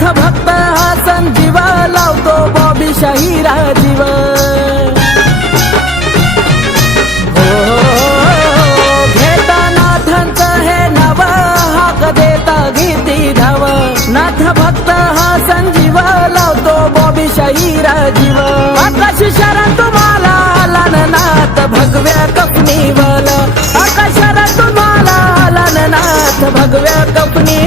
नाथ भक्त हा संजीव लावतो बॉबी शाहीरा जीव घेता नाथांचं हे नाव हाक देता गीती धाव नाथ भक्त हा संजीव लावतो बॉबी शाहीरा जीव आकाश शरण तुम्हाला लालनाथ भगव्या कपनीवल आकाश शरण तुम्हाला लालनाथ भगव्या कपनी